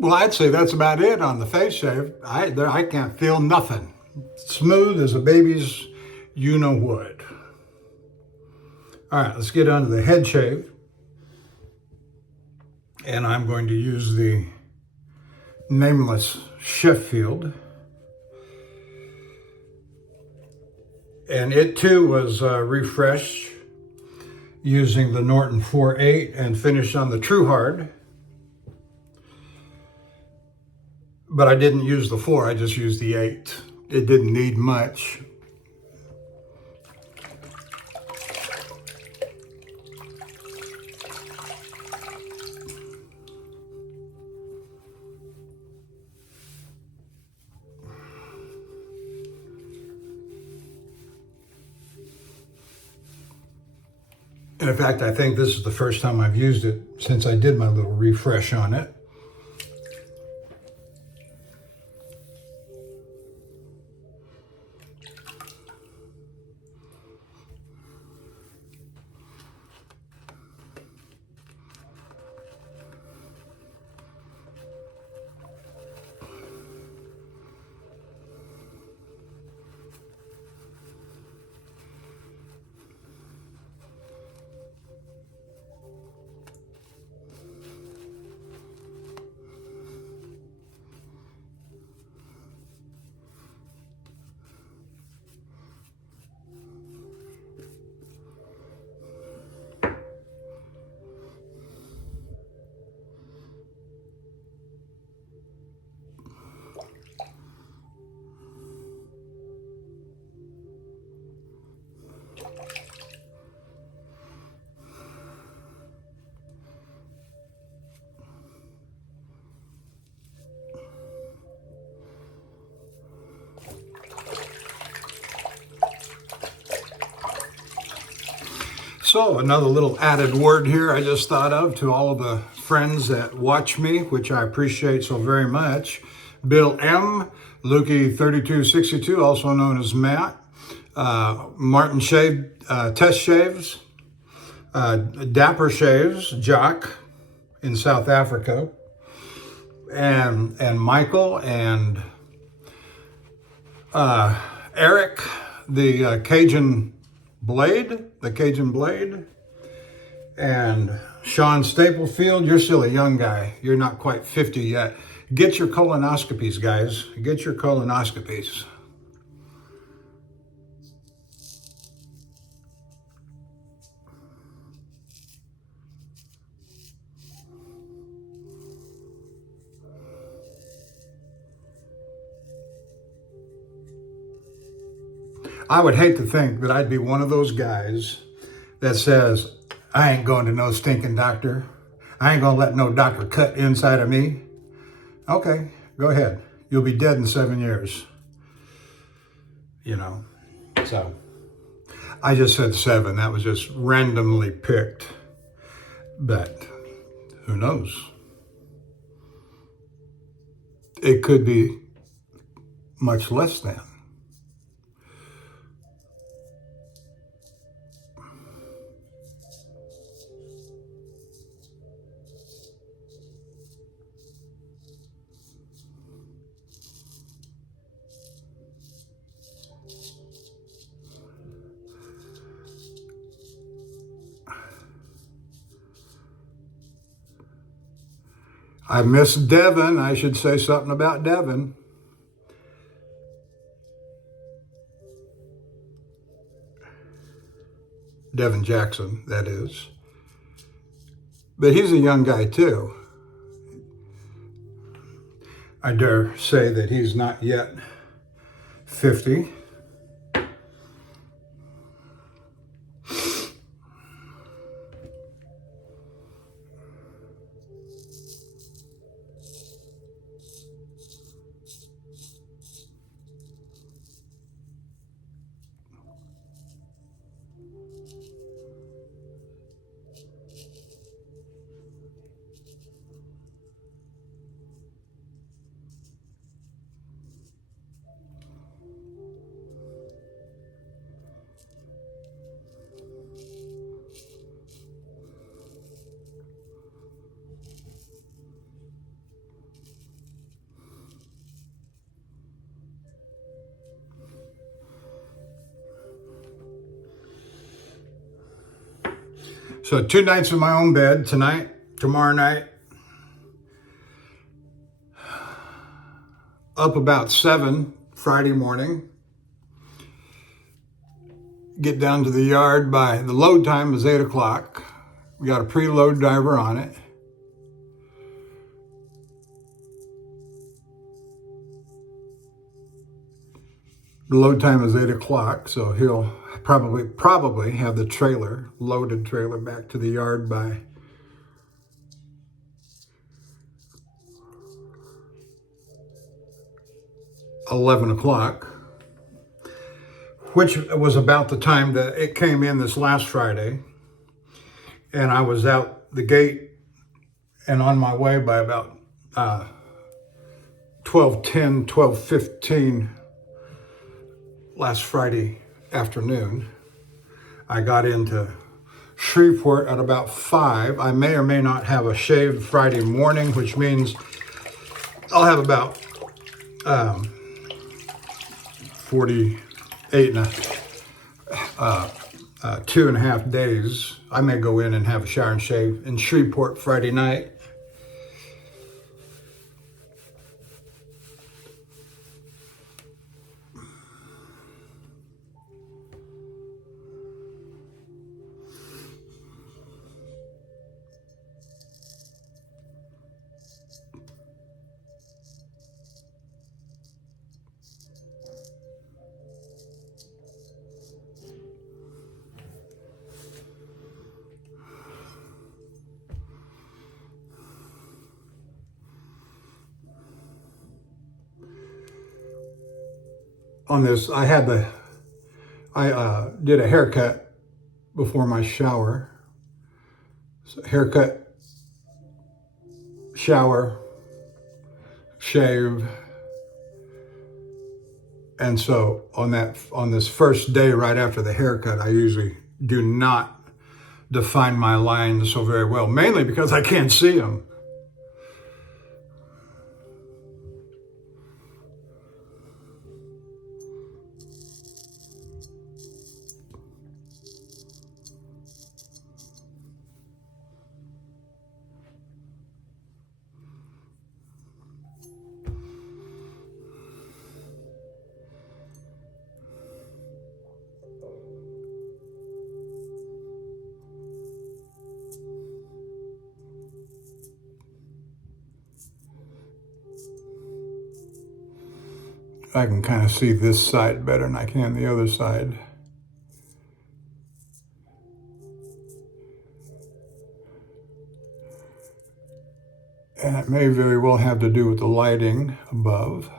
Well, I'd say that's about it on the face shave. I can't feel nothing. Smooth as a baby's you-know-what. All right, let's get on to the head shave. And I'm going to use the nameless Sheffield. And it too was refreshed using the Norton 4.8 and finished on the True Hard. But I didn't use the 4, I just used the 8. It didn't need much. And in fact, I think this is the first time I've used it since I did my little refresh on it. So another little added word here I just thought of to all of the friends that watch me, which I appreciate so very much. Bill M., Lukey 3262, also known as Matt, Martin Shave, Test Shaves, Dapper Shaves, Jock in South Africa, and Michael and Eric, the Cajun Blade, and Sean Staplefield. You're still a young guy. You're not quite 50 yet. Get your colonoscopies, guys. Get your colonoscopies. I would hate to think that I'd be one of those guys that says, I ain't going to no stinking doctor. I ain't going to let no doctor cut inside of me. Okay, go ahead. You'll be dead in 7 years. You know, so I just said 7. That was just randomly picked. But who knows? It could be much less than. I miss Devin. I should say something about Devin. Devin Jackson, that is. But he's a young guy too. I dare say that he's not yet 50. So 2 nights in my own bed, tonight, tomorrow night. Up about 7 Friday morning. Get down to the yard by, the load time is 8 o'clock. We got a preload driver on it. The load time is 8 o'clock, so he'll probably have the trailer, loaded trailer, back to the yard by 11 o'clock, which was about the time that it came in this last Friday. And I was out the gate and on my way by about 12:10, 12:15 last Friday afternoon. I got into Shreveport at about 5. I may or may not have a shaved Friday morning, which means I'll have about 48 and 2.5 days. I may go in and have a shower and shave in Shreveport Friday night. On this, I did a haircut before my shower. So haircut, shower, shave. And so on this first day right after the haircut, I usually do not define my lines so very well, mainly because I can't see them. I can kind of see this side better than I can the other side. And it may very well have to do with the lighting above.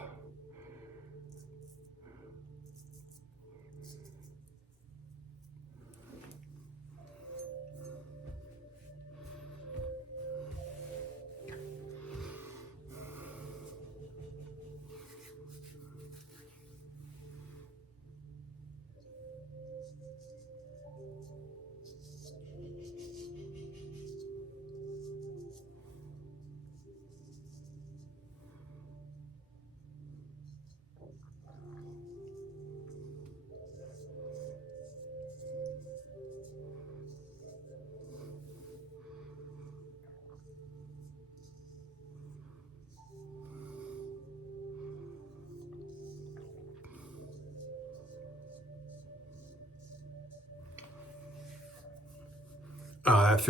That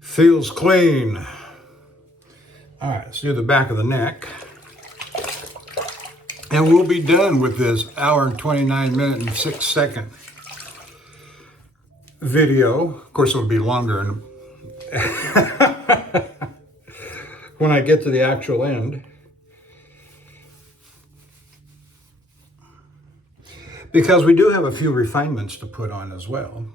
feels clean. All right, let's do the back of the neck. And we'll be done with this hour and 29 minute and 6 second video. Of course, it'll be longer when I get to the actual end. Because we do have a few refinements to put on as well.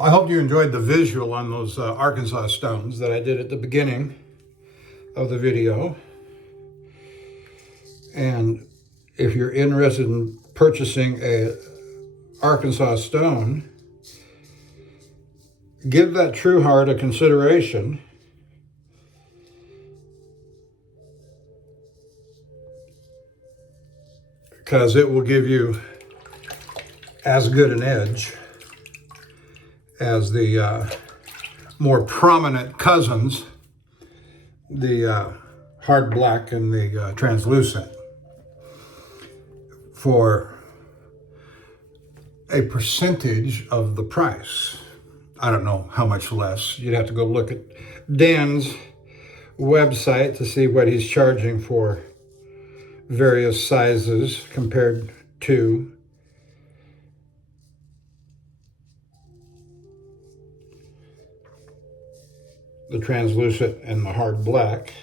I hope you enjoyed the visual on those Arkansas stones that I did at the beginning of the video. And if you're interested in purchasing a Arkansas stone, give that true heart a consideration. Because it will give you as good an edge as the more prominent cousins, the hard black and the translucent, for a percentage of the price. I don't know how much less. You'd have to go look at Dan's website to see what he's charging for various sizes compared to the translucent and the hard black.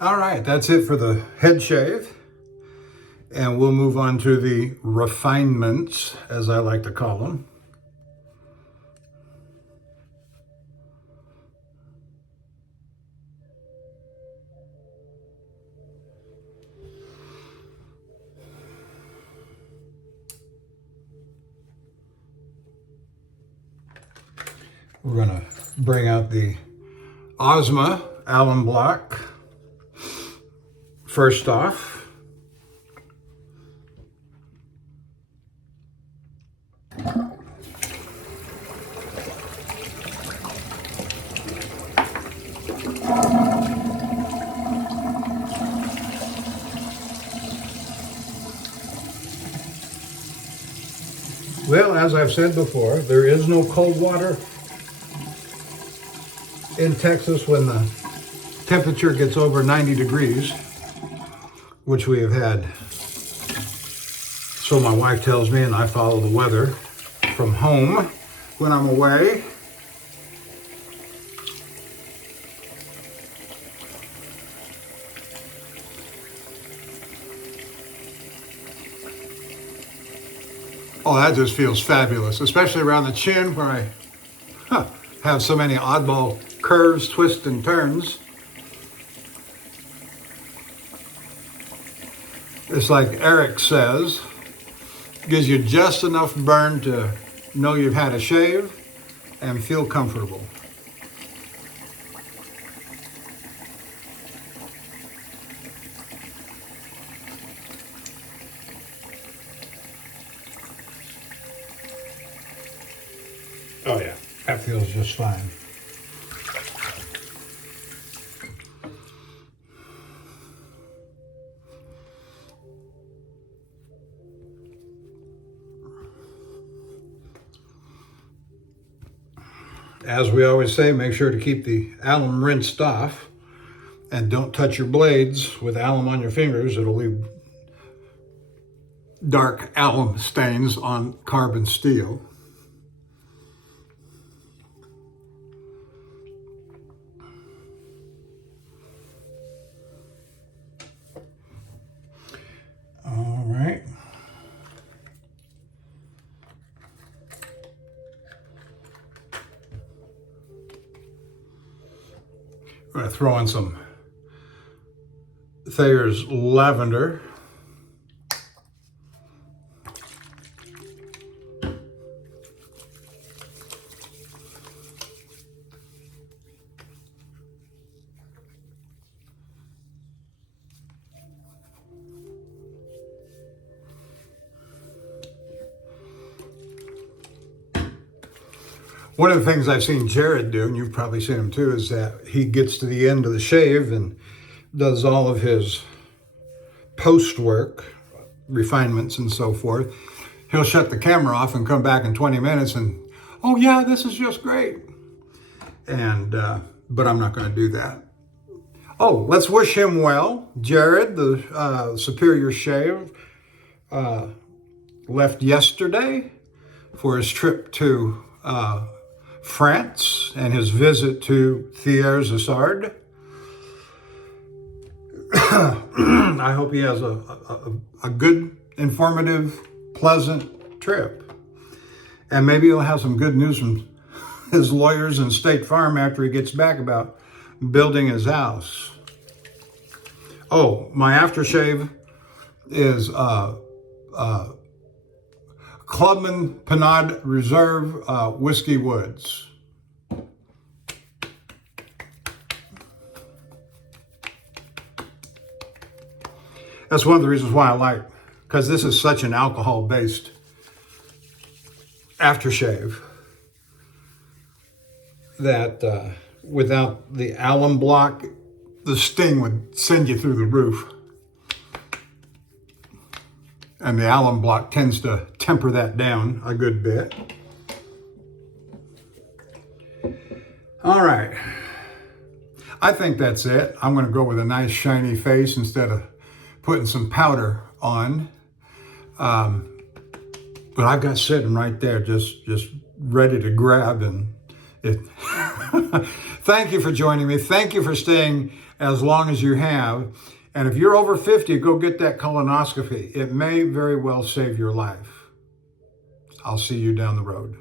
All right, that's it for the head shave. And we'll move on to the refinements, as I like to call them. We're going to bring out the Ozma alum block first off. Well, as I've said before, there is no cold water in Texas when the temperature gets over 90 degrees, which we have had. So my wife tells me, and I follow the weather from home when I'm away. Oh, that just feels fabulous, especially around the chin where I have so many oddball curves, twists, and turns. It's like Eric says, gives you just enough burn to know you've had a shave and feel comfortable. Oh yeah, that feels just fine. As we always say, make sure to keep the alum rinsed off and don't touch your blades with alum on your fingers. It'll leave dark alum stains on carbon steel. All right. We're going to throw in some Thayer's lavender. One of the things I've seen Jared do, and you've probably seen him too, is that he gets to the end of the shave and does all of his post work, refinements and so forth. He'll shut the camera off and come back in 20 minutes and, oh yeah, this is just great. And, but I'm not going to do that. Oh, let's wish him well. Jared, the Superior Shave, left yesterday for his trip to France and his visit to Thiers Isard. I hope he has a good, informative, pleasant trip. And maybe he'll have some good news from his lawyers and State Farm after he gets back about building his house. Oh, my aftershave is Clubman Pinot Reserve Whiskey Woods. That's one of the reasons why I like, because this is such an alcohol-based aftershave that without the alum block, the sting would send you through the roof. And the alum block tends to temper that down a good bit. All right. I think that's it. I'm going to go with a nice shiny face instead of putting some powder on. But I've got sitting right there just ready to grab, and it Thank you for joining me. Thank you for staying as long as you have. And if you're over 50, go get that colonoscopy. It may very well save your life. I'll see you down the road.